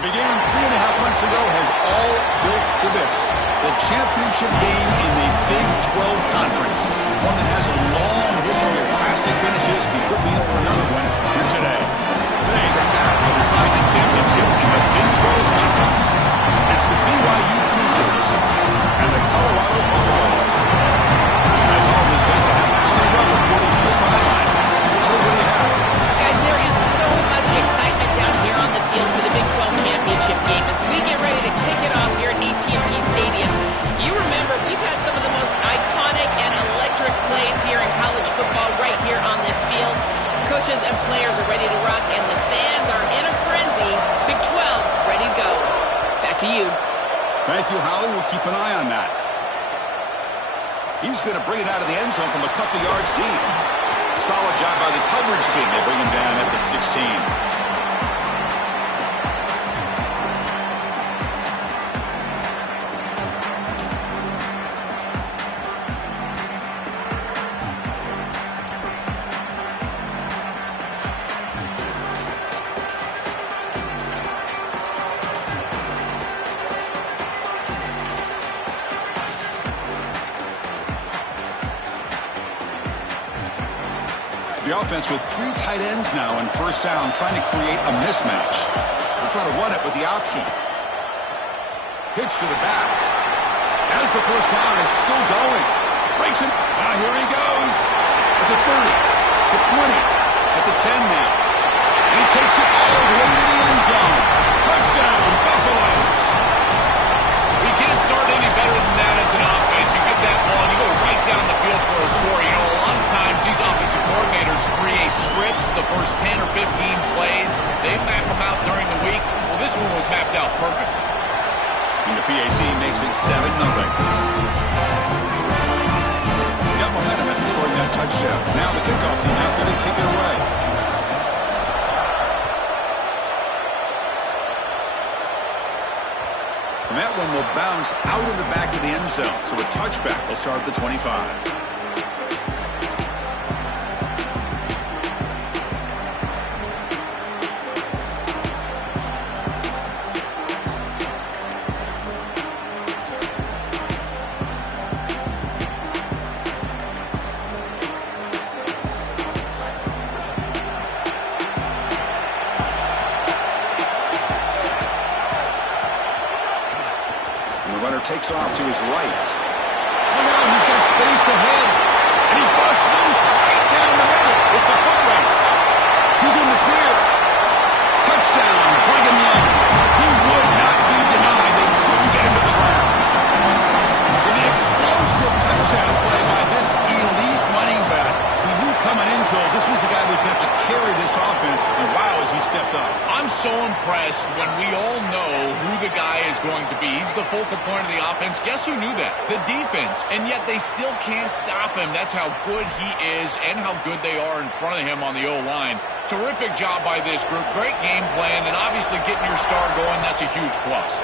What began 3.5 months ago has all built to this. The championship game in the Big 12 Conference. One that has a long history of classic finishes. We could be in for another one here today. Today, the battle will decide the championship in the Big 12 Conference. It's the BYU Cougars and the Colorado Buffaloes. As always, great to have Allie Rudd reporting from the sidelines. Allie, what do you have? Guys, there is so much excitement down here on the field for the Big 12 championship game as we get ready to kick it off here at AT&T Stadium. You remember, we've had some of the most iconic and electric plays here in college football right here on this field. Coaches and players are ready to rock, and the fans are in a frenzy. Big 12, ready to go. Back to you. Thank you, Holly. We'll keep an eye on that. He's going to bring it out of the end zone from a couple yards deep. Solid job by the coverage team. They bring him down at the 16. The offense with 3 tight ends now in first down, trying to create a mismatch. They'll try to run it with the option. Pitch to the back. As the first down is still going. Breaks it. Now here he goes. At the 30. The 20. At the 10 now. He takes it all the way to the end zone. Touchdown, Buffaloes. We can't start any better than that as an offense. You get that ball, you go right down the field for a score. You know, a lot of times these offensive coordinators create scripts, the first 10 or 15 plays. They map them out during the week. Well, this one was mapped out perfect. And the PAT makes it 7-0. Got momentum after scoring that touchdown. Now the kickoff team out there to kick it away. And that one will bounce out of the back of the end zone. So a touchback. They'll start at the 25. Takes off to his right. Oh, no, he's got space ahead. And he busts loose right down the middle. It's a foot race. He's in the clear. Touchdown, Brigham Young. He would not be denied. They couldn't get him to the ground. For the explosive touchdown play by this elite running back. We knew coming in, Joel, this was the guy who was going to have to carry this offense. And wow, as he stepped up. I'm so impressed when we all know who the guy is going to be. He's the focal point of the offense. Guess who knew that? The defense. And yet they still can't stop him. That's how good he is and how good they are in front of him on the O-line. Terrific job by this group. Great game plan. And obviously getting your star going, that's a huge plus.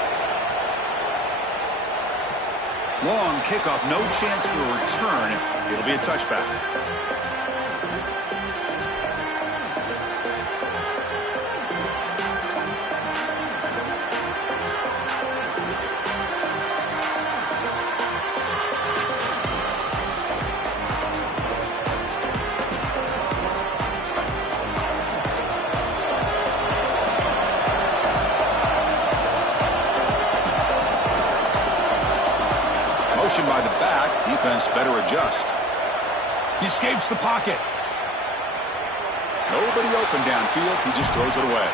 Long kickoff. No chance for a return. It'll be a touchback. By the back, defense better adjust. He escapes the pocket. Nobody open downfield. He just throws it away.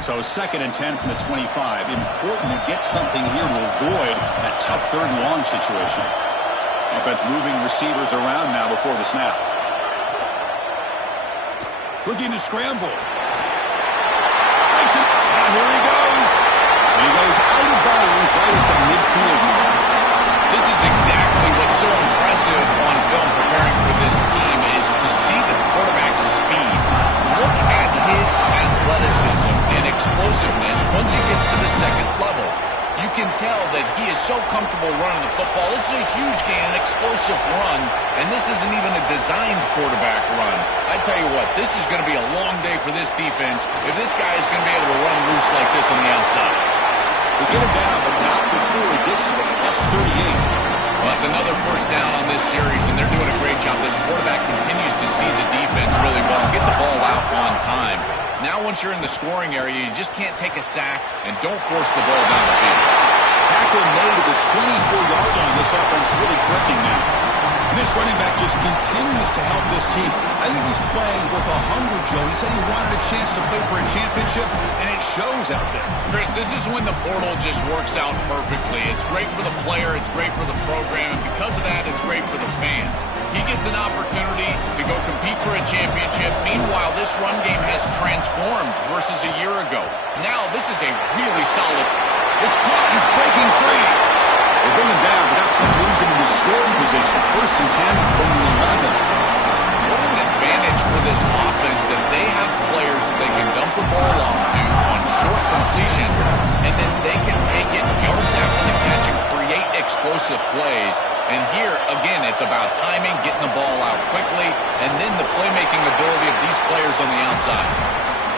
So 2nd and 10 from the 25. Important to get something here to avoid that tough 3rd and long situation. Offense moving receivers around now before the snap. Looking to scramble. Breaks it. And here he goes. And he goes out of bounds right at the midfield mark. This is exactly what's so impressive impressive on film preparing for this team is to see the quarterback's speed. Look at his athleticism and explosiveness once he gets to the second level. You can tell that he is so comfortable running the football. This is a huge gain, an explosive run, and this isn't even a designed quarterback run. I tell you what, this is going to be a long day for this defense if this guy is going to be able to run loose like this on the outside. They get him down, but not before he gets to the plus 38. Well, it's another first down on this series, and they're doing a great job. This quarterback continues to see the defense really well and get the ball out on time. Now, once you're in the scoring area, you just can't take a sack and don't force the ball down the field. Tackle made at the 24-yard line. This offense really threatening now. And this running back just continues to help this team. I think he's playing with a hunger, Joe. He said he wanted a chance to play for a championship, and it shows out there. Chris, this is when the portal just works out perfectly. It's great for the player, it's great for the program, and because of that, it's great for the fans. He gets an opportunity to go compete for a championship. Meanwhile, this run game has transformed versus a year ago. Now, this is a really solid... It's caught. He's breaking free. They bring him down, but that play moves him into scoring position. 1st and 10 from the 11. What an advantage for this offense that they have players that they can dump the ball off to on short completions, and then they can take it yards after the catch and create explosive plays. And here, again, it's about timing, getting the ball out quickly, and then the playmaking ability of these players on the outside.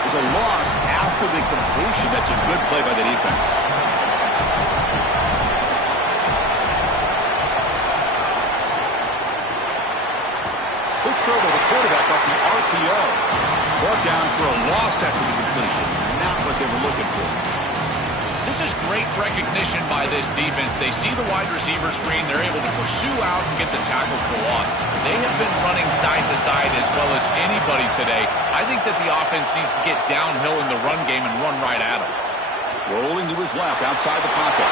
There's a loss after the completion. That's a good play by the defense. Quick throw by the quarterback off the RPO. Brought down for a loss after the completion. Not what they were looking for. This is great recognition by this defense. They see the wide receiver screen. They're able to pursue out and get the tackle for loss. They have been running side to side as well as anybody today. I think that the offense needs to get downhill in the run game and run right at him. Rolling to his left outside the pocket.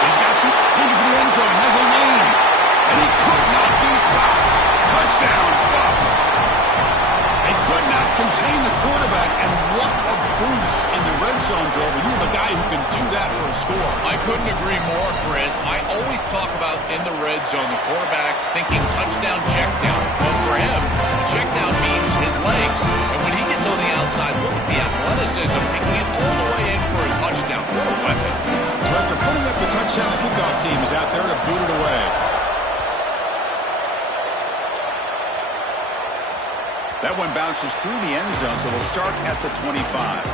He's got some looking for the end zone. Has a lane. And he could not be stopped. Touchdown, Buffs. They could not contain the quarterback, and what a boost in the red zone, Joe. You have a guy who can do that for a score. I couldn't agree more, Chris. I always talk about in the red zone, the quarterback thinking touchdown, check down. Well, for him, check down means his legs. And when he gets on the outside, look at the athleticism, taking it all the way in for a touchdown. What a weapon. So after putting up the touchdown, the kickoff team is out there to boot it away. That one bounces through the end zone, so they'll start at the 25.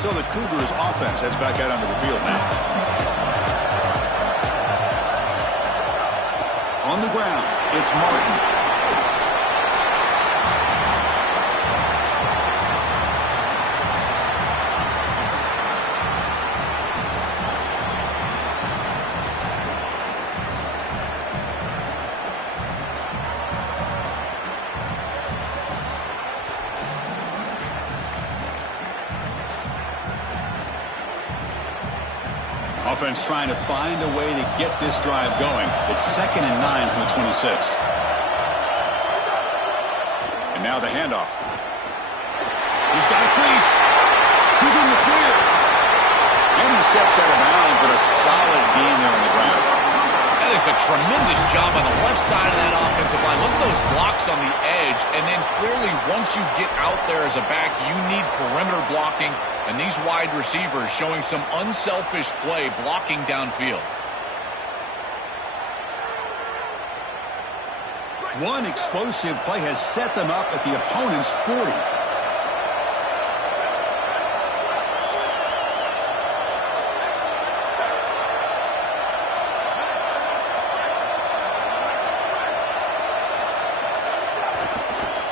So the Cougars offense heads back out onto the field now. On the ground, it's Martin. Offense trying to find a way to get this drive going. It's 2nd and 9 from the 26. And now the handoff. He's got a crease. He's in the clear. And he steps out of bounds, but a solid gain there on the ground. That is a tremendous job on the left side of that offensive line. Look at those blocks on the edge. And then clearly once you get out there as a back, you need perimeter blocking. And these wide receivers showing some unselfish play blocking downfield. One explosive play has set them up at the opponent's 40.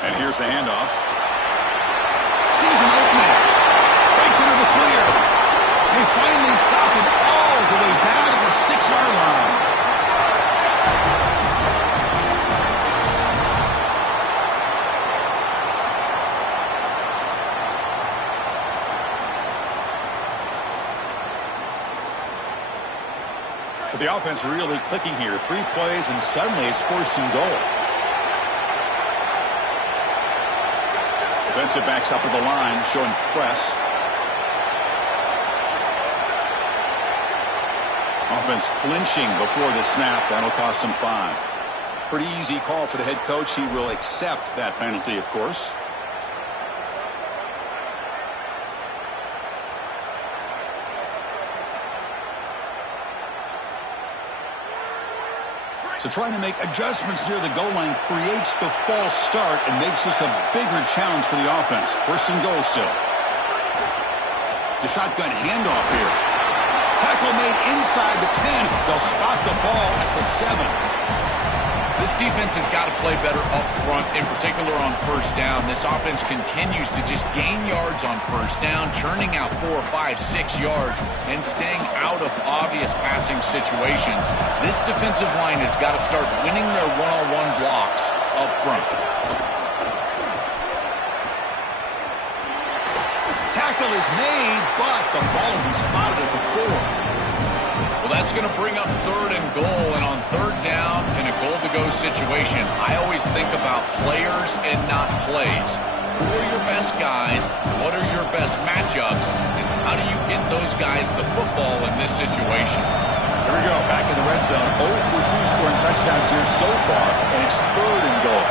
And here's the handoff. Sees an opening. Breaks into the clear. They finally stop him all the way down to the 6-yard line. So the offense really clicking here. 3 plays, and suddenly it's 1st and goal. Defensive backs up at the line, showing press. Offense flinching before the snap. That'll cost him 5. Pretty easy call for the head coach. He will accept that penalty, of course. So trying to make adjustments near the goal line creates the false start and makes this a bigger challenge for the offense. 1st and goal still. The shotgun handoff here. Tackle made inside the 10. They'll spot the ball at the 7. This defense has got to play better up front, in particular on 1st down. This offense continues to just gain yards on 1st down, churning out 4, 5, 6 yards, and staying out of obvious passing situations. This defensive line has got to start winning their one-on-one blocks up front. Tackle is made, but the ball will be spotted at the 4. Well, that's going to bring up 3rd and goal, and on 3rd down in a goal-to-go situation, I always think about players and not plays. Who are your best guys? What are your best matchups? And how do you get those guys the football in this situation? Here we go, back in the red zone. 0 for 2 scoring touchdowns here so far, and it's 3rd and goal.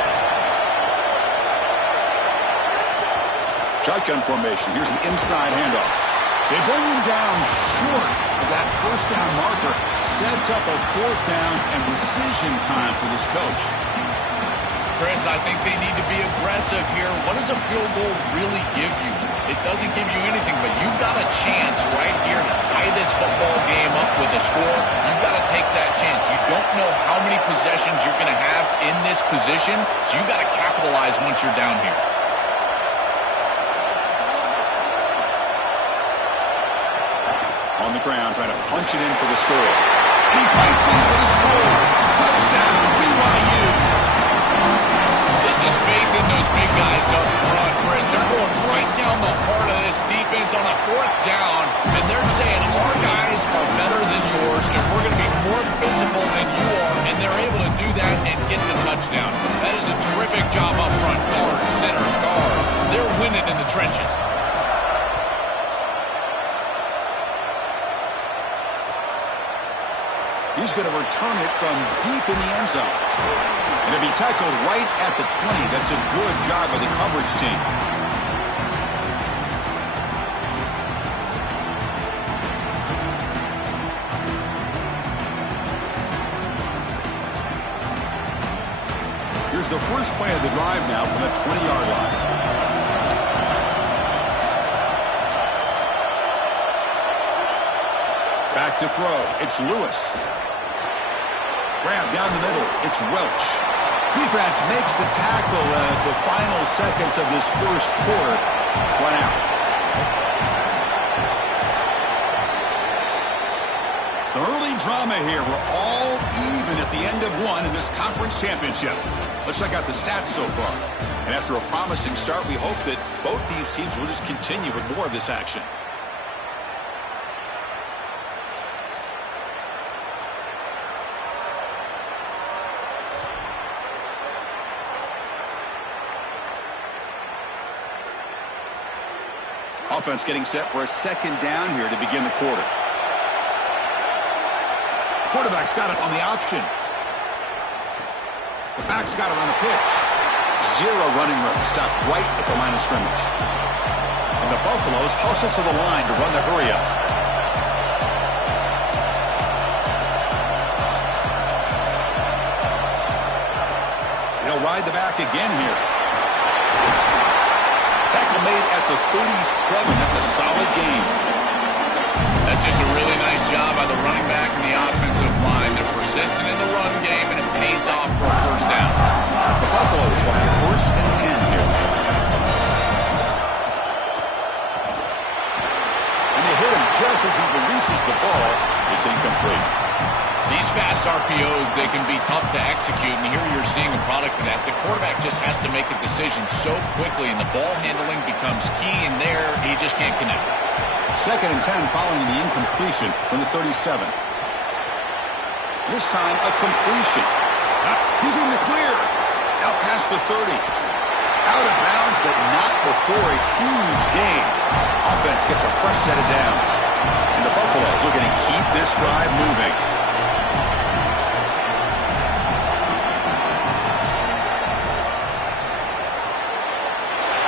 Shotgun formation. Here's an inside handoff. They bring him down short of that 1st down marker. Sets up a 4th down and decision time for this coach. Chris, I think they need to be aggressive here. What does a field goal really give you? It doesn't give you anything, but you've got a chance right here to tie this football game up with a score. You've got to take that chance. You don't know how many possessions you're going to have in this position, so you've got to capitalize once you're down here. On the ground, trying to punch it in for the score. And he fights in for the score. Touchdown, BYU. This is faith in those big guys up front, Chris. They're going right down the heart of this defense on a 4th down, and they're saying our guys are better than yours, and we're going to be more physical than you are, and they're able to do that and get the touchdown. That is a terrific job up front. Guard, center, guard. They're winning in the trenches. He's going to return it from deep in the end zone. And it'll be tackled right at the 20. That's a good job by the coverage team. Here's the first play of the drive now from the 20-yard line. Back to throw. It's Lewis. Grab down the middle. It's Welch. Defense makes the tackle as the final seconds of this 1st quarter run out. Some early drama here. We're all even at the end of 1 in this conference championship. Let's check out the stats so far. And after a promising start, we hope that both these teams will just continue with more of this action. Offense getting set for a 2nd down here to begin the quarter. Quarterback's got it on the option. The back's got it on the pitch. 0 running room. Stopped right at the line of scrimmage. And the Buffaloes hustle to the line to run the hurry up. They'll ride the back again here. Tackle made at the 37. That's a solid game. That's just a really nice job by the running back and the offensive line. They're persistent in the run game, and it pays off for a 1st down. The Buffaloes will have 1st and 10 here. And they hit him just as he releases the ball. It's incomplete. These fast RPOs, they can be tough to execute, and here you're seeing a product of that. The quarterback just has to make a decision so quickly, and the ball handling becomes key, and there he just can't connect. 2nd and 10 following the incompletion from the 37. This time, a completion. He's in the clear. Out past the 30. Out of bounds, but not before a huge gain. Offense gets a fresh set of downs. And the Buffaloes looking to keep this drive moving.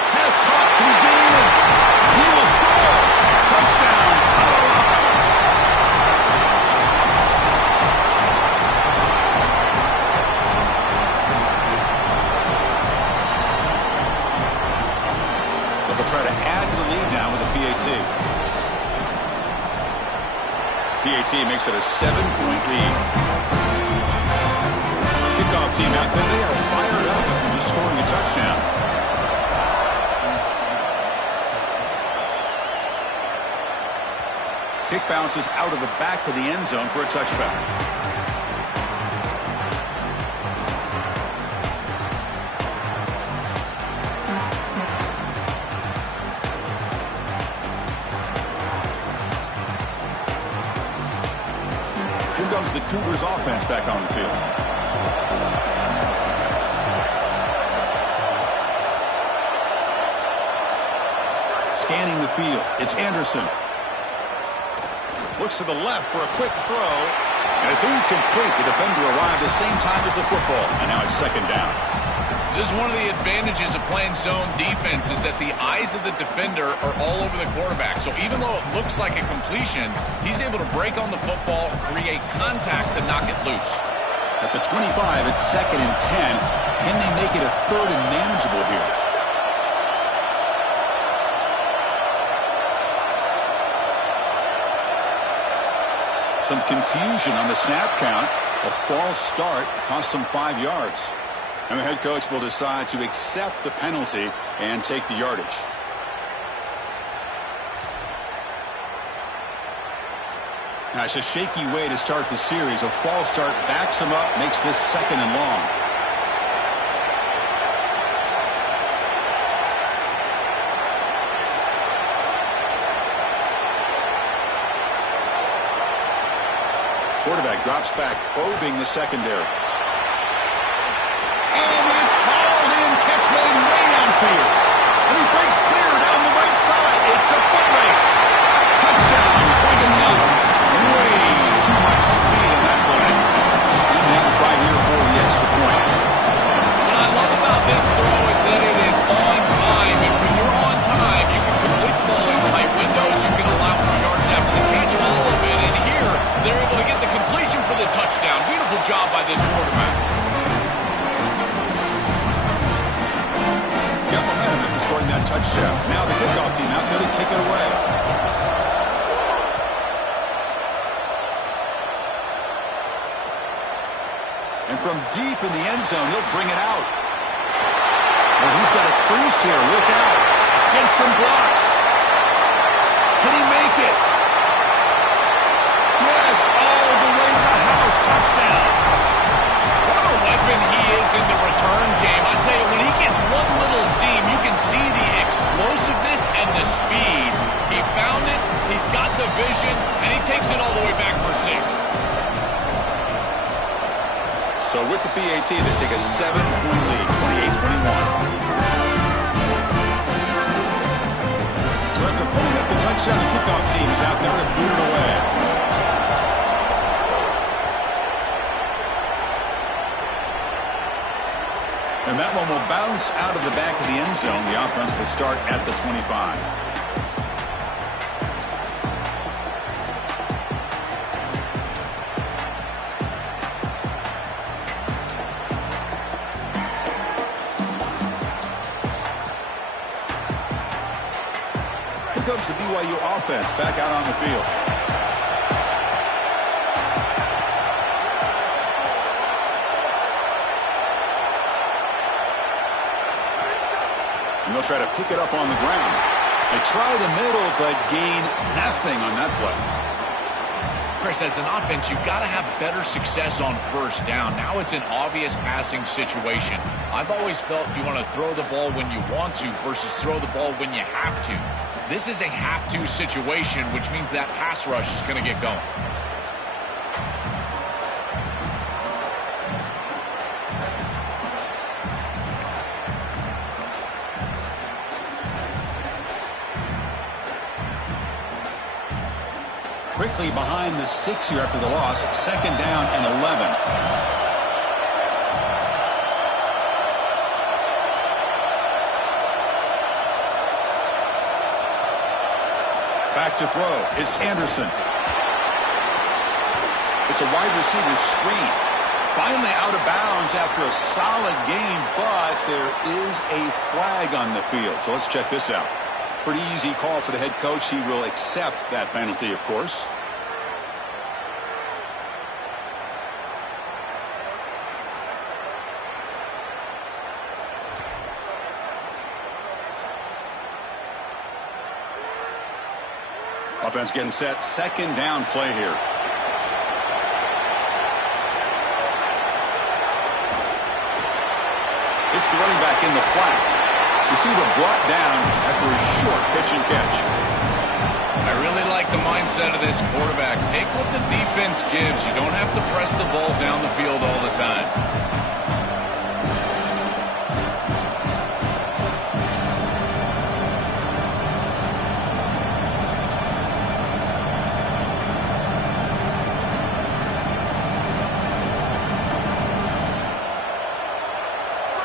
Pass caught. Can he get in? He will score. Touchdown, Colorado. They'll try to add to the lead now with a PAT. PAT makes it a 7-point lead. Kickoff team out there, they are fired up after just scoring a touchdown. Kick bounces out of the back of the end zone for a touchback. Here comes the Cougars offense back on the field. Scanning the field, it's Anderson. Looks to the left for a quick throw, and it's incomplete. The defender arrived the same time as the football, and now it's second down. This is one of the advantages of playing zone defense is that the eyes of the defender are all over the quarterback. So even though it looks like a completion, he's able to break on the football, create contact to knock it loose. At the 25, it's 2nd and 10. Can they make it a 3rd and manageable here? Some confusion on the snap count. A false start cost them 5 yards. And the head coach will decide to accept the penalty and take the yardage. Now, it's a shaky way to start the series. A false start backs him up, makes this 2nd and long. Quarterback drops back, probing the secondary. And it's hauled in, catch made way downfield. And he breaks clear down the right side. It's a foot race. Touchdown, Brigham Young. Way too much speed on that play. And now try here for the extra point. What I love about this throw is that it is on time. And when you're on time, you can complete the ball in tight windows. You can allow more yards after the catch, all of it. And here, they're able to get the completion for the touchdown. Beautiful job by this quarterback. Got momentum after scoring that touchdown. Now the kickoff team out there to kick it away. And from deep in the end zone, he'll bring it out. Well, he's got a crease here. Look out. Against some blocks. Can he make it? Yes, all the way to the house. Touchdown. What a weapon he is in the return game. I tell you, when he gets one little seam, you can see the explosiveness and the speed. He found it, he's got the vision, and he takes it all the way back for 6. So with the PAT, they take a 7-point lead, 28-21. So after pulling up the touchdown, the kickoff team is out there to boot it away. And that one will bounce out of the back of the end zone. The offense will start at the 25. Here comes the BYU offense back out on the field. And they'll try to pick it up on the ground. They try the middle, but gain nothing on that play. Chris, as an offense, you've got to have better success on first down. Now it's an obvious passing situation. I've always felt you want to throw the ball when you want to versus throw the ball when you have to. This is a have-to situation, which means that pass rush is going to get going. Quickly behind the sticks here after the loss. 2nd down and 11. Back to throw. It's Anderson. It's a wide receiver screen. Finally out of bounds after a solid game, but there is a flag on the field. So let's check this out. Pretty easy call for the head coach. He will accept that penalty, of course. Offense getting set. 2nd down play here. It's the running back in the flat. Receiver brought down after a short pitch and catch. I really like the mindset of this quarterback. Take what the defense gives. You don't have to press the ball down the field all the time.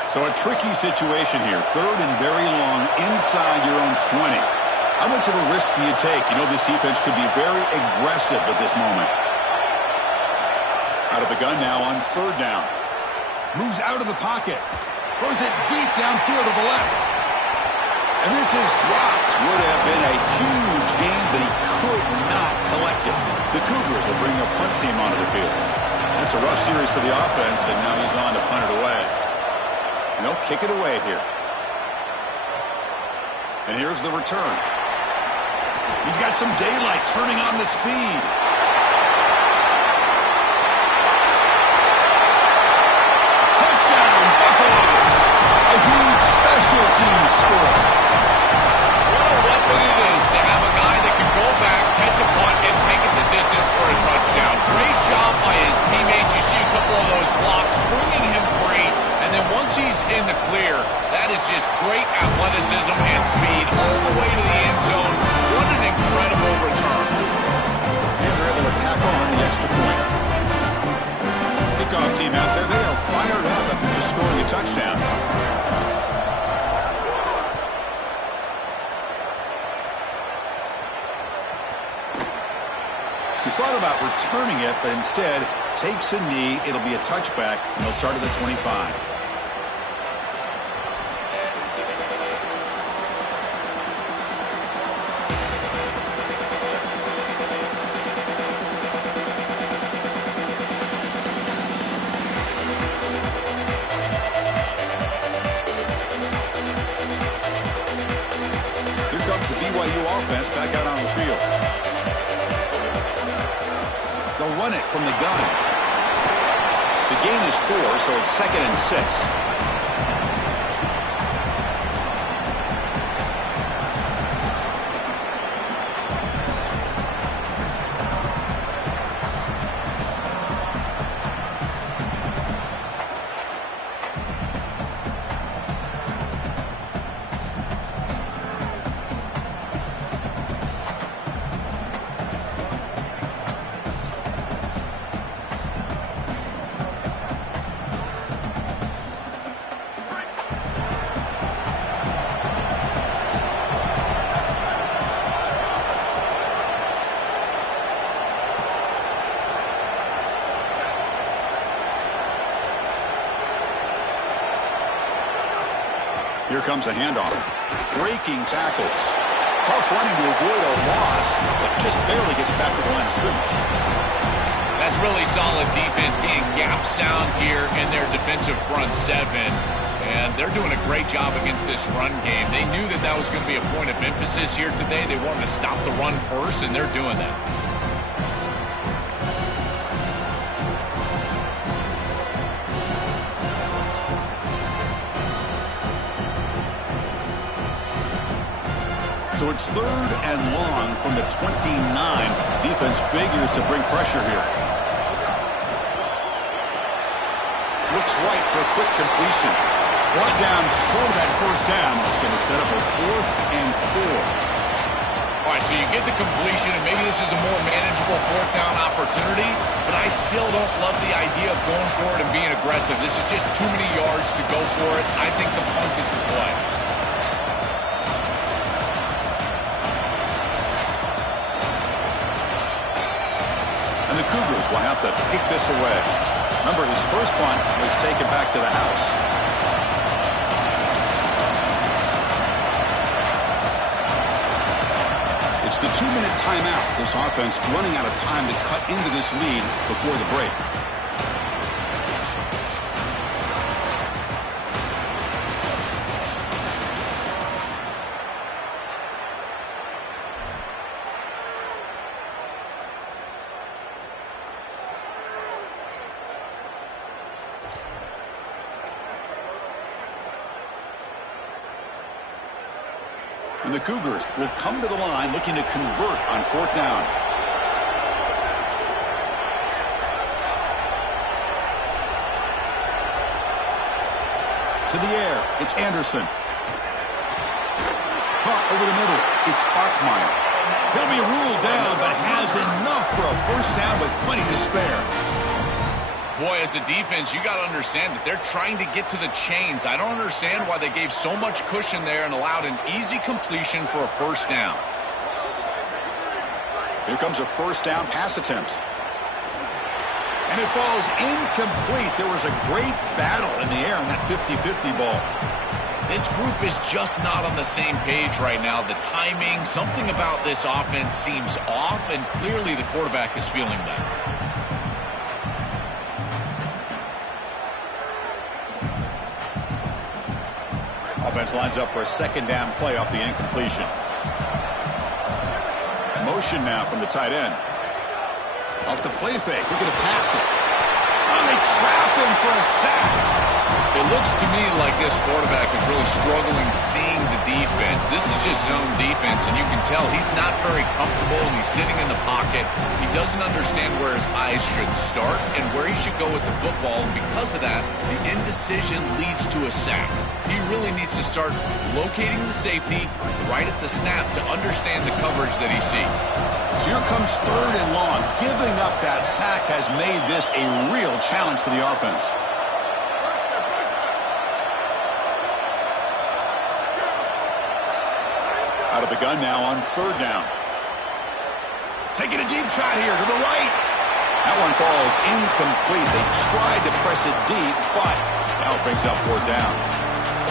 So a tricky situation here. 3rd and very long inside your own 20. How much of a risk do you take? You know this defense could be very aggressive at this moment. Out of the gun now on 3rd down. Moves out of the pocket. Throws it deep downfield to the left. And this is dropped. Would have been a huge gain, but he could not collect it. The Cougars will bring their punt team onto the field. That's a rough series for the offense, and now he's on to punt it away. And they'll kick it away here. And here's the return. He's got some daylight turning on the speed. Touchdown, Buffaloes. A huge special teams score. What a weapon it is to have a guy that can go back, catch a punt, and take it the distance for a touchdown. Great job by his teammates. You see a couple of those blocks bringing him free. And then once he's in the clear, that is just great athleticism and speed all the way to the end zone. What an incredible return. And they're able to tack on the extra point. Kickoff team out there. They are fired up after just scoring a touchdown. He thought about returning it, but instead takes a knee. It'll be a touchback, and they'll start at the 25. Here comes the BYU offense back out on the field. They'll run it from the gun. The gain is 4, so it's 2nd and 6. Here comes a handoff. Breaking tackles. Tough running to avoid a loss, but just barely gets back to the line of scrimmage. That's really solid defense, being gap sound here in their defensive front 7. And they're doing a great job against this run game. They knew that that was going to be a point of emphasis here today. They wanted to stop the run first, and they're doing that. So it's 3rd and long from the 29. Defense figures to bring pressure here. Looks right for a quick completion. Brought down short of that 1st down. It's going to set up a 4th and 4. All right, right, so you get the completion, and maybe this is a more manageable fourth down opportunity, but I still don't love the idea of going for it and being aggressive. This is just too many yards to go for it. I think the punt is the play. And the Cougars will have to kick this away. Remember, his first punt was taken back to the house. It's the 2-minute timeout. This offense running out of time to cut into this lead before the break. And the Cougars will come to the line looking to convert on fourth down. To the air, it's Anderson. Caught over the middle, it's Bachmeier. He'll be ruled down, but has enough for a first down with plenty to spare. Boy, as a defense, you got to understand that they're trying to get to the chains. I don't understand why they gave so much cushion there and allowed an easy completion for a first down. Here comes a first down pass attempt. And it falls incomplete. There was a great battle in the air on that 50-50 ball. This group is just not on the same page right now. The timing, something about this offense seems off, and clearly the quarterback is feeling that. Offense lines up for a second down play off the incompletion. Motion now from the tight end. Off the play fake. Look at a pass it. Oh, they trap him for a sack. It looks to me like this quarterback is really struggling seeing the defense. This is just zone defense, and you can tell he's not very comfortable, and he's sitting in the pocket. He doesn't understand where his eyes should start and where he should go with the football, and because of that, the indecision leads to a sack. He really needs to start locating the safety right at the snap to understand the coverage that he sees. So here comes third and long. Giving up that sack has made this a real challenge for the offense. Out of the gun now on third down. Taking a deep shot here to the right. That one falls incomplete. They tried to press it deep, but now it brings up fourth down.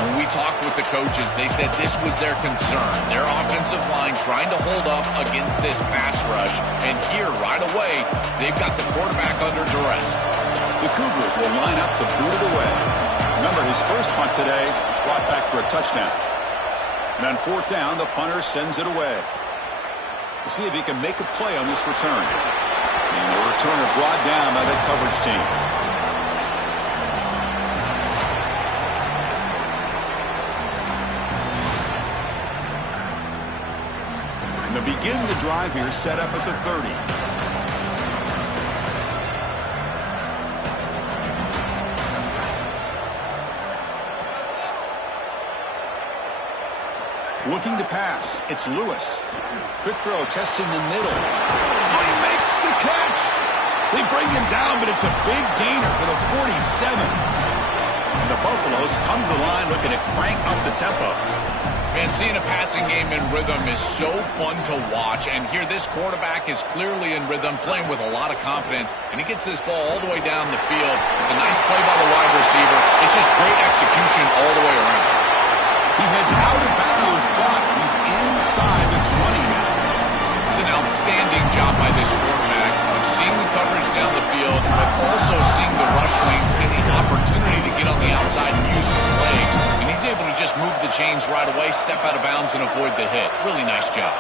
When we talked with the coaches, they said this was their concern. Their offensive line trying to hold up against this pass rush. And here, right away, they've got the quarterback under duress. The Cougars will line up to boot it away. Remember, his first punt today brought back for a touchdown. And on fourth down, the punter sends it away. We'll see if he can make a play on this return. And the returner brought down by that coverage team. And to begin the drive here, set up at the 30. Looking to pass. It's Lewis. Quick throw, testing the middle. Oh, he makes the catch. They bring him down, but it's a big gainer for the 47. And the Buffaloes come to the line looking to crank up the tempo. Man, seeing a passing game in rhythm is so fun to watch. And here, this quarterback is clearly in rhythm, playing with a lot of confidence. And he gets this ball all the way down the field. It's a nice play by the wide receiver. It's just great execution all the way around. He heads out of bounds, but he's inside the 20 now. It's an outstanding job by this quarterback of seeing the coverage down the field, but also seeing the rush lanes and the opportunity to get on the outside and use his legs. And he's able to just move the chains right away, step out of bounds, and avoid the hit. Really nice job.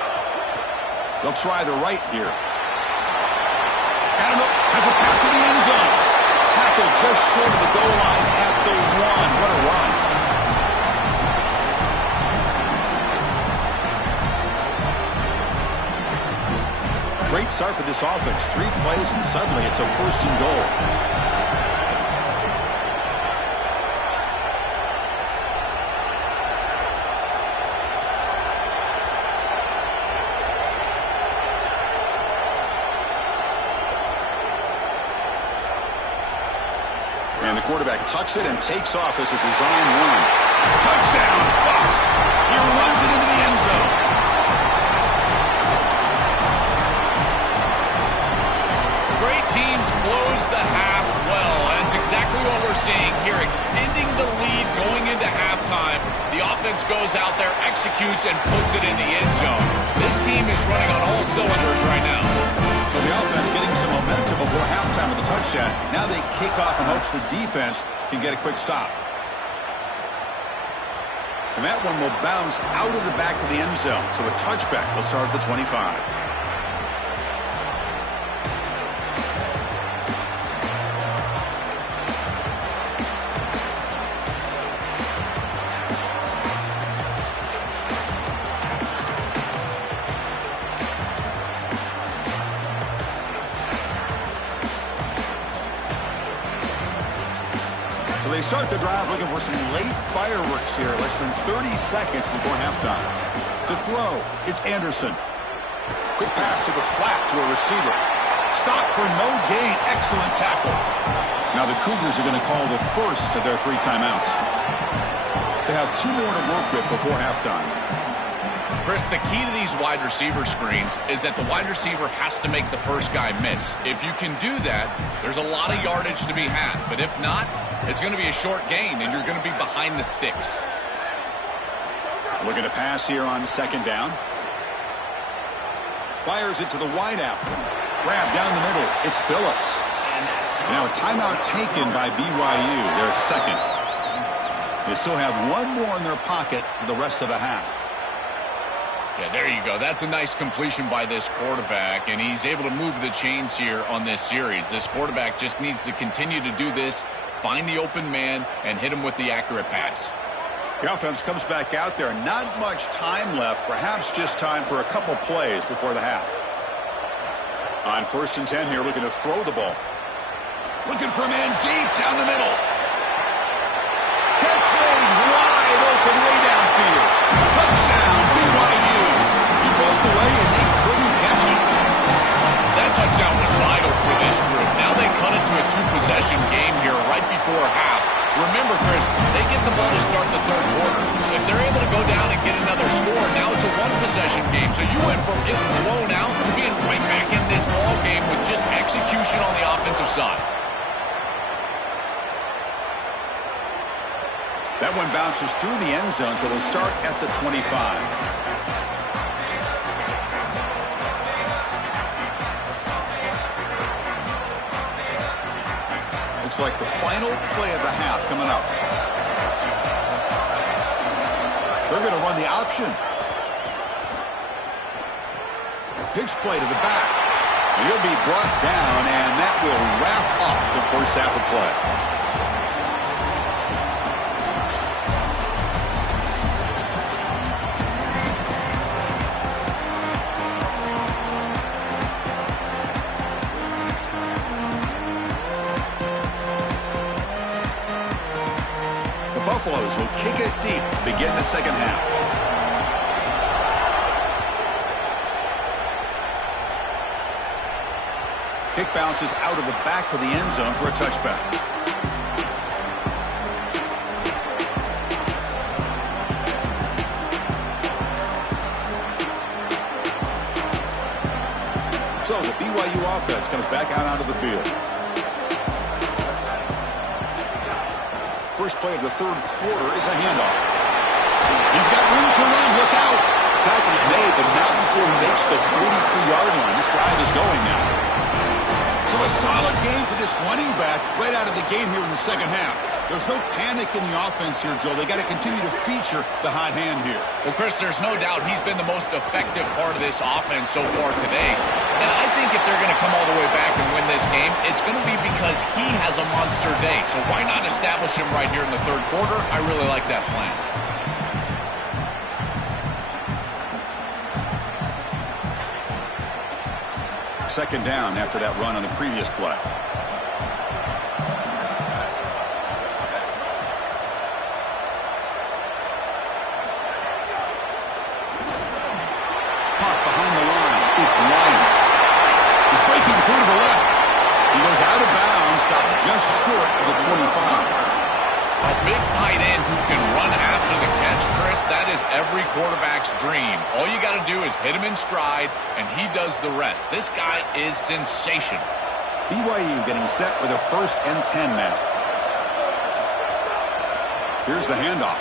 They'll try the right here. Adam has a path to the end zone. Tackle just short of the goal line at the 1. What a run. Great start for this offense. 3 plays, and suddenly it's a first and goal. And the quarterback tucks it and takes off as a design run. Touchdown, Buffs! He runs it into the end zone. Great teams close the half well, and it's exactly what we're seeing here, extending the lead going into halftime. The offense goes out there, executes, and puts it in the end zone. This team is running on all cylinders right now. So the offense getting some momentum before halftime with a touchdown. Now they kick off in hopes the defense can get a quick stop. And that one will bounce out of the back of the end zone. So a touchback will start at the 25. They start the drive looking for some late fireworks here, less than 30 seconds before halftime. To throw, it's Anderson. Quick pass to the flat to a receiver. Stop for no gain. Excellent tackle. Now the Cougars are going to call the first of their 3 timeouts. They have 2 more to work with before halftime. Chris, the key to these wide receiver screens is that the wide receiver has to make the first guy miss. If you can do that, there's a lot of yardage to be had. But if not, it's going to be a short gain, and you're going to be behind the sticks. Looking to pass here on second down. Fires it to the wideout. Grab down the middle. It's Phillips. Now a timeout taken by BYU, their second. They still have 1 more in their pocket for the rest of the half. Yeah, there you go. That's a nice completion by this quarterback, and he's able to move the chains here on this series. This quarterback just needs to continue to do this, find the open man, and hit him with the accurate pass. The offense comes back out there. Not much time left. Perhaps just time for a couple plays before the half. On 1st and 10 here, looking to throw the ball. Looking for a man deep down the middle. Catch made wide open way downfield. Touchdown, BYU. He broke away and they couldn't catch it. That touchdown was vital for this group. Now they cut it to a 2-possession game here right before half. Remember, Chris, they get the ball to start the 3rd quarter. If they're able to go down and get another score, now it's a 1-possession game. So you went from getting blown out to being right back in this ball game with just execution on the offensive side. That one bounces through the end zone, so they'll start at the 25. Looks like the final play of the half coming up. They're going to run the option. Pitch play to the back. He'll be brought down, and that will wrap up the first half of play. Buffaloes will kick it deep to begin the second half. Kick bounces out of the back of the end zone for a touchback. So the BYU offense comes back out onto the field. First play of the 3rd quarter is a handoff. He's got room to run. Look out. Tackle's made, but not before he makes the 43-yard line. This drive is going now. So a solid game for this running back right out of the gate here in the second half. There's no panic in the offense here, Joe. They got to continue to feature the hot hand here. Well, Chris, there's no doubt he's been the most effective part of this offense so far today. And I think if they're going to come all the way back and win this game, it's going to be because he has a monster day. So why not establish him right here in the 3rd quarter? I really like that plan. Second down after that run on the previous play. It's Lyons. He's breaking through to the left. He goes out of bounds stopped just short of the 25. A big tight end who can run after the catch, Chris, that is every quarterback's dream. All you got to do is hit him in stride, and he does the rest. This guy is sensational. BYU getting set with a 1st and 10 now. Here's the handoff.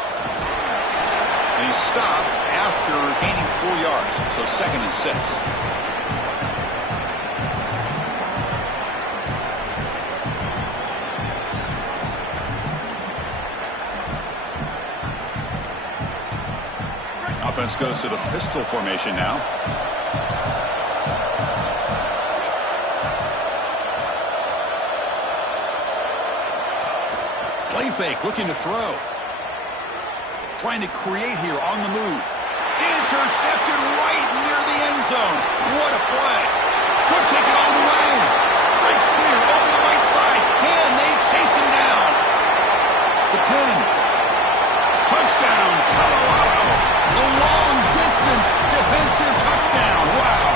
And he's stopped after gaining 4 yards, so 2nd and 6. Offense goes to the pistol formation now. Play fake, looking to throw. Trying to create here on the move. Intercepted right near the end zone. What a play. Could take it all the way. Breaks clear over the right side. Can they chase him down? The 10. Touchdown, Colorado. A long-distance defensive touchdown. Wow.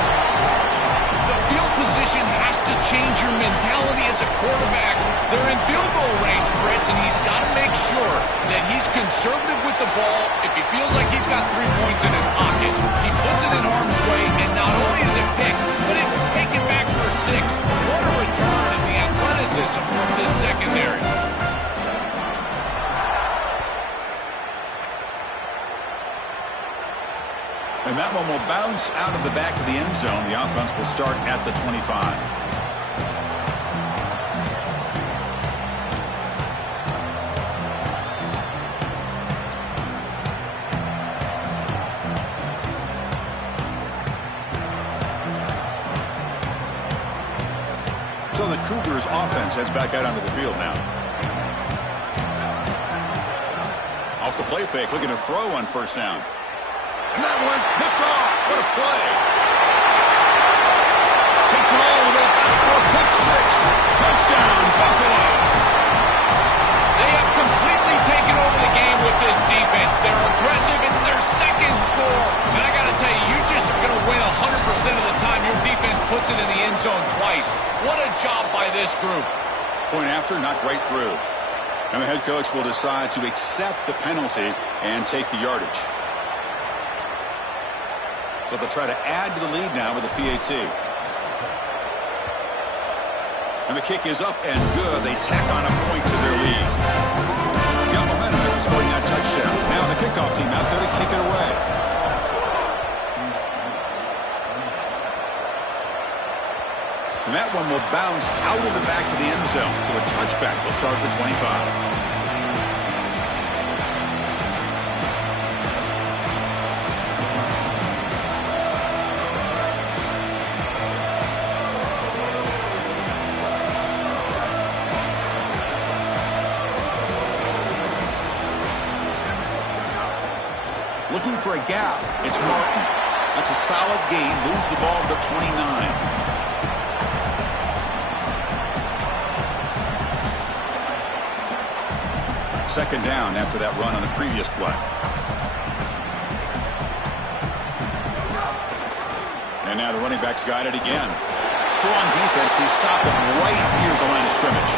The field position has to change your mentality as a quarterback. They're in field goal range, Chris, and he's got to make sure that he's conservative with the ball. If he feels like he's got 3 points in his pocket, he puts it in harm's way, and not only is it picked, but it's taken back for 6. What a return in the athleticism from this secondary. And that one will bounce out of the back of the end zone. The offense will start at the 25. So the Cougars offense heads back out onto the field now. Off the play fake, looking to throw on 1st down. And that one's picked off. What a play. Takes it all the way back for a pick 6. Touchdown, Buffaloes. They have completely taken over the game with this defense. They're aggressive. It's their 2nd score. And I got to tell you, you just are going to win 100% of the time your defense puts it in the end zone twice. What a job by this group. Point after, knocked right through. And the head coach will decide to accept the penalty and take the yardage. So they'll try to add to the lead now with a PAT. And the kick is up and good. They tack on a point to their lead. Got momentum and scoring that touchdown. Now the kickoff team out there to kick it away. And that one will bounce out of the back of the end zone. So a touchback will start at the 25. Looking for a gap. It's Martin. That's a solid gain. Moves the ball to the 29. Second down after that run on the previous play. And now the running back's got it again. Strong defense. They stop him right near the line of scrimmage.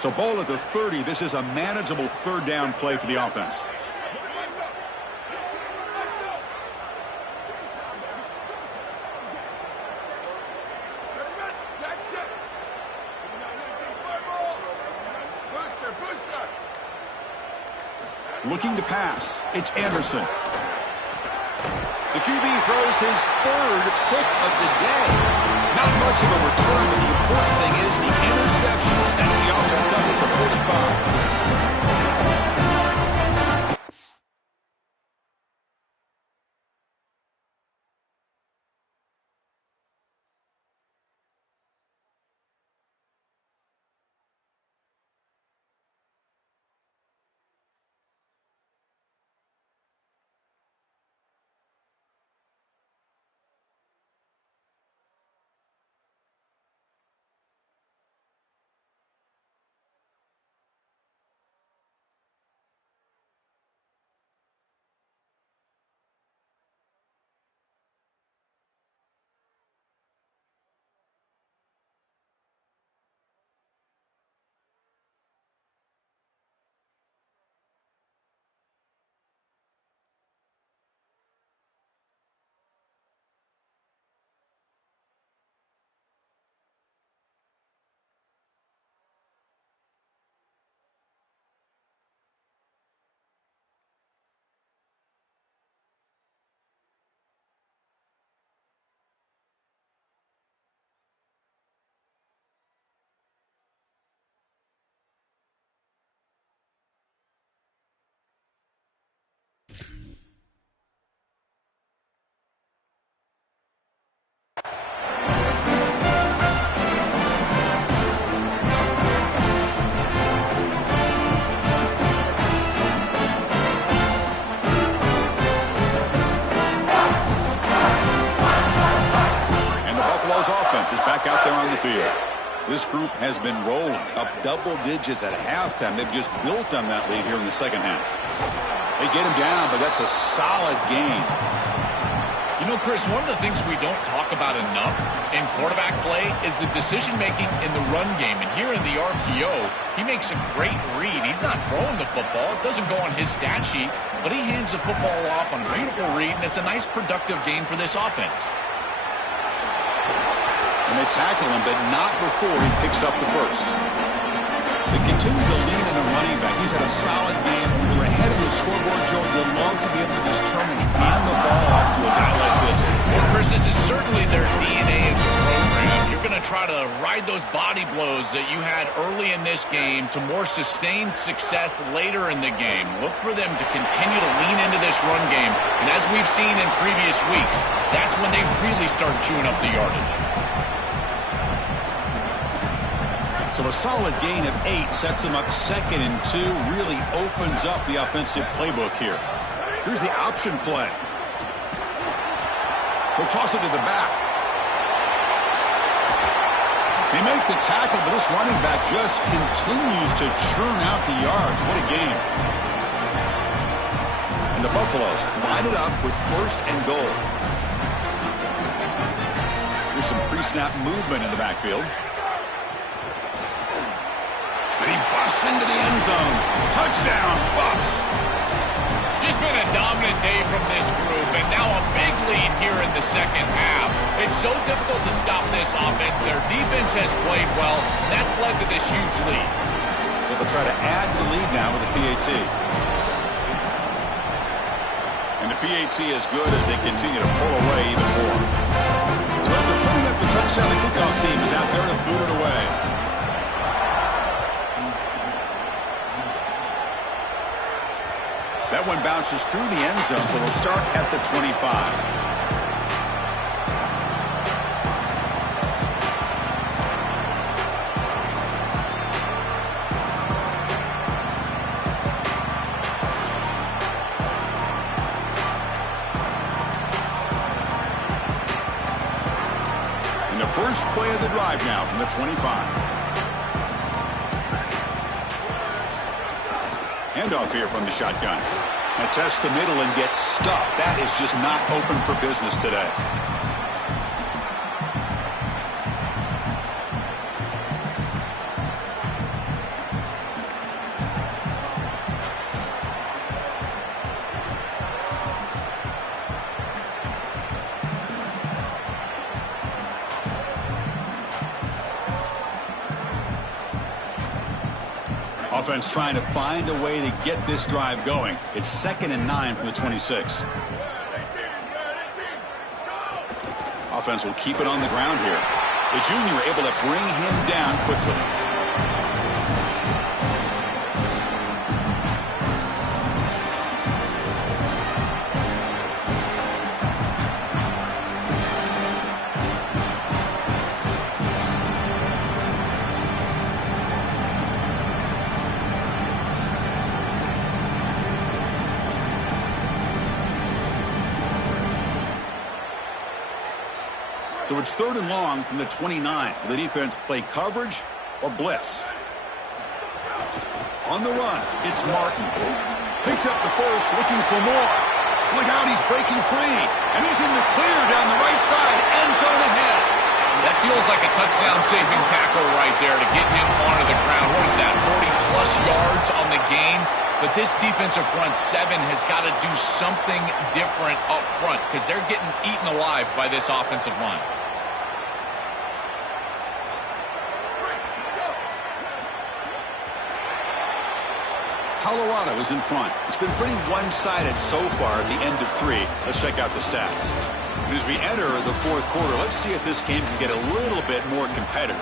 So ball at the 30. This is a manageable 3rd down play for the offense. Looking to pass. It's Anderson. The QB throws his 3rd pick of the day. Not much of a return, but the important thing is the interception sets the offense up at the 45. Buffalo's offense is back out there on the field. This group has been rolling up double digits at halftime. They've just built on that lead here in the second half. They get him down, but that's a solid gain. You know, Chris, one of the things we don't talk about enough in quarterback play is the decision-making in the run game. And here in the RPO, he makes a great read. He's not throwing the football. It doesn't go on his stat sheet, but he hands the football off on a beautiful read, and it's a nice productive game for this offense. And they tackle him, but not before he picks up the first. They continue to lean in the running back. He's had a solid game. When you're ahead of the scoreboard, Joe, you'll love to be able to just turn and hand the ball off to a guy like this. Well, Chris, this is certainly their DNA as a program. You're going to try to ride those body blows that you had early in this game to more sustained success later in the game. Look for them to continue to lean into this run game. And as we've seen in previous weeks, that's when they really start chewing up the yardage. So a solid gain of 8 sets him up 2nd and 2, really opens up the offensive playbook here. Here's the option play. He'll toss it to the back. They make the tackle, but this running back just continues to churn out the yards. What a game. And the Buffaloes line it up with 1st and goal. Here's some pre-snap movement in the backfield. And he busts into the end zone. Touchdown, Buffs. Just been a dominant day from this group, and now a big lead here in the second half. It's so difficult to stop this offense. Their defense has played well. That's led to this huge lead. They'll try to add the lead now with the PAT. And the PAT is good as they continue to pull away even more. So after putting up the touchdown, the kickoff team is out there to boot it away. That one bounces through the end zone, so they'll start at the 25. And the first play of the drive now from the 25. Handoff here from the shotgun. Now tests the middle and gets stuffed. That is just not open for business today. Offense trying to find a way to get this drive going. It's 2nd and 9 from the 26. Offense will keep it on the ground here. The junior able to bring him down quickly. So it's 3rd and long from the 29. Will the defense play coverage or blitz? On the run, it's Martin. Picks up the first, looking for more. Look out, he's breaking free. And he's in the clear down the right side. End zone ahead. That feels like a touchdown-saving tackle right there to get him onto the ground. What is that, 40-plus yards on the game? But this defensive front 7 has got to do something different up front because they're getting eaten alive by this offensive line. Colorado is in front. It's been pretty one-sided so far at the end of 3. Let's check out the stats. And as we enter the 4th quarter, let's see if this game can get a little bit more competitive.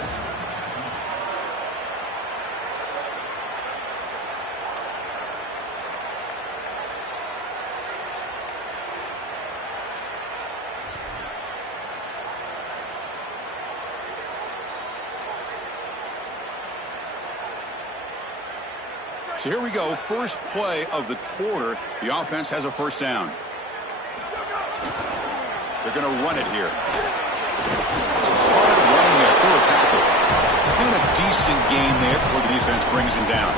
So here we go, first play of the quarter. The offense has a first down. They're going to run it here. It's decent gain there before the defense brings him down.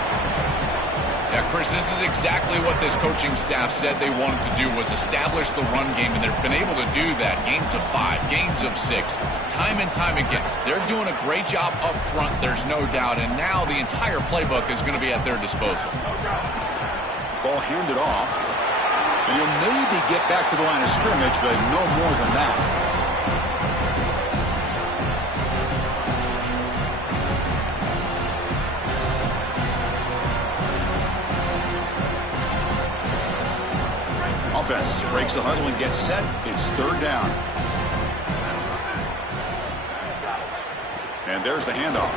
Yeah, Chris, this is exactly what this coaching staff said they wanted to do, was establish the run game, and they've been able to do that. Gains of 5, gains of 6, time and time again. They're doing a great job up front, there's no doubt, and now the entire playbook is going to be at their disposal. Ball handed off, and he'll maybe get back to the line of scrimmage, but no more than that. Offense breaks the huddle and gets set. It's 3rd down. And there's the handoff.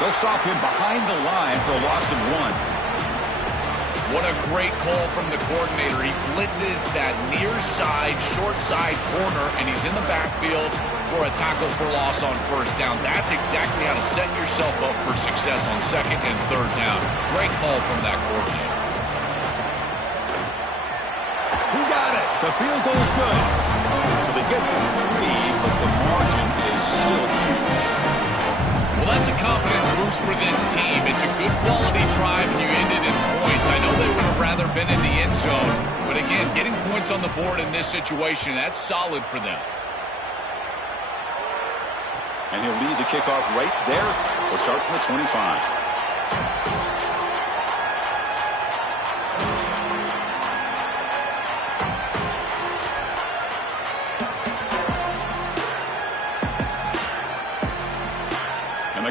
They'll stop him behind the line for a loss of 1. What a great call from the coordinator. He blitzes that near side, short side corner, and he's in the backfield for a tackle for loss on 1st down. That's exactly how to set yourself up for success on 2nd and 3rd down. Great call from that coordinator. He got it. The field goal is good. So they get the 3, but the margin is still huge. Well, that's a confidence boost for this team. It's a good quality drive, and you ended in points. I know they would have rather been in the end zone, but again, getting points on the board in this situation, that's solid for them. And he'll lead the kickoff right there. They'll start from the 25.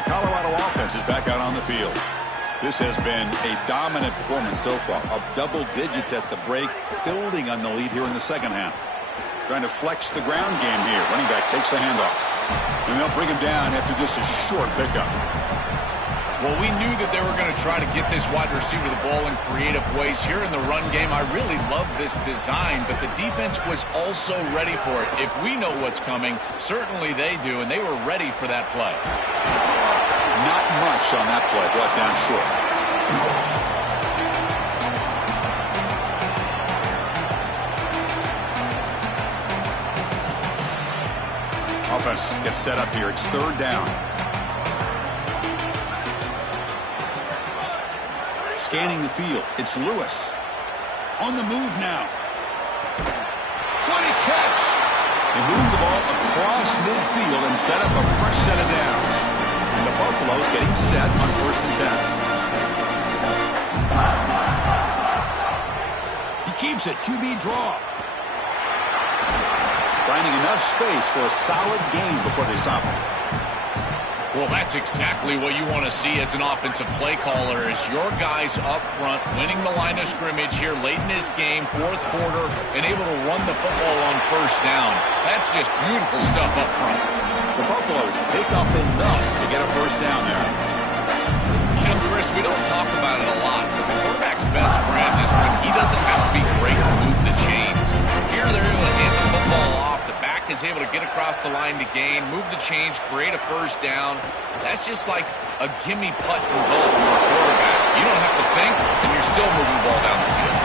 Colorado offense is back out on the field. This has been a dominant performance so far, up double digits at the break, building on the lead here in the 2nd half. Trying to flex the ground game here. Running back takes the handoff. And they'll bring him down after just a short pickup. Well, we knew that they were going to try to get this wide receiver the ball in creative ways here in the run game. I really love this design, but the defense was also ready for it. If we know what's coming, certainly they do, and they were ready for that play. Not much on that play, brought down short. Offense gets set up here. It's 3rd down. Scanning the field. It's Lewis. On the move now. What a catch! They move the ball across midfield and set up a fresh set of downs. And the Buffaloes getting set on 1st and 10. He keeps it. QB draw. Finding enough space for a solid gain before they stop him. Well, that's exactly what you want to see as an offensive play caller, is your guys up front winning the line of scrimmage here late in this game, 4th quarter, and able to run the football on 1st down. That's just beautiful stuff up front. The Buffaloes pick up enough to get a 1st down there. You know, Chris, we don't talk about it a lot, but the quarterback's best friend is when he doesn't have to be great to move the chains. Here they're able to hand the football off. The back is able to get across the line to gain, move the chains, create a 1st down. That's just like a gimme putt and goal for a quarterback. You don't have to think, and you're still moving the ball down the field.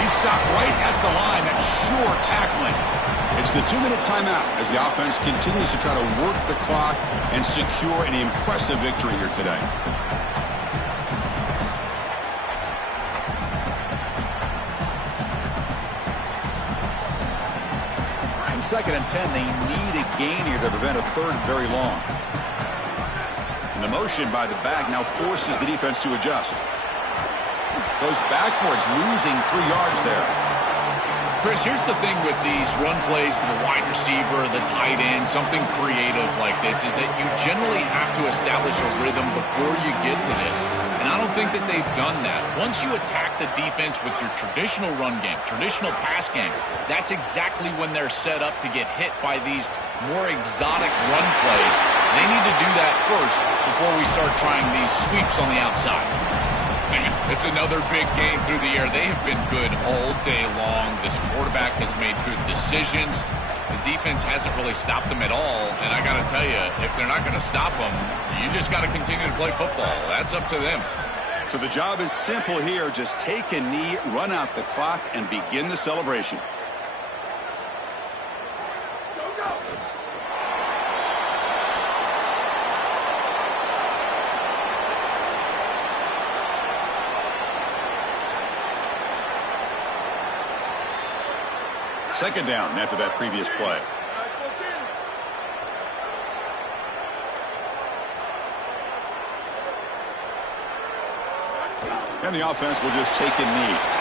He stopped right at the line. That's sure tackling. It's the 2-minute timeout as the offense continues to try to work the clock and secure an impressive victory here today. On 2nd and 10, they need a gain here to prevent a 3rd very long. And the motion by the back now forces the defense to adjust. Goes backwards, losing 3 yards there. Chris, here's the thing with these run plays to the wide receiver, the tight end, something creative like this, is that you generally have to establish a rhythm before you get to this. And I don't think that they've done that. Once you attack the defense with your traditional run game, traditional pass game, that's exactly when they're set up to get hit by these more exotic run plays. They need to do that first before we start trying these sweeps on the outside. Man, it's another big game through the air. They have been good all day long. This quarterback has made good decisions. The defense hasn't really stopped them at all. And I got to tell you, if they're not going to stop them, you just got to continue to play football. That's up to them. So the job is simple here. Just take a knee, run out the clock, and begin the celebration. Second down after that previous play. And the offense will just take a knee.